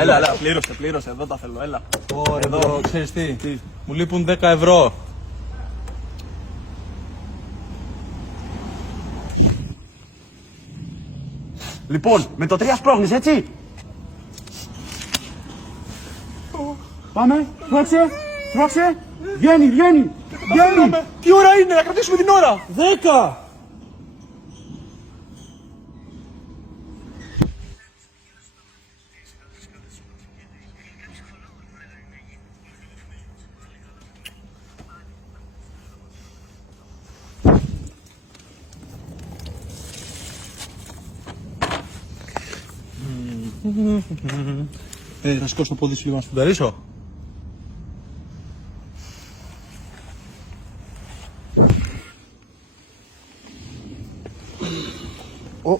Έλα, πλήρωσε, εδώ τα θέλω, έλα. Εδώ, ξέρεις τι, μου λείπουν 10 ευρώ. Λοιπόν, με το 3 σπρώχνεις, έτσι. Πάμε, σπρώξε, βγαίνει. Τι ώρα είναι, να κρατήσουμε την ώρα. 10! Θα σηκώσω το πόδι σου λίγο να σπουδαρίσω. Ω,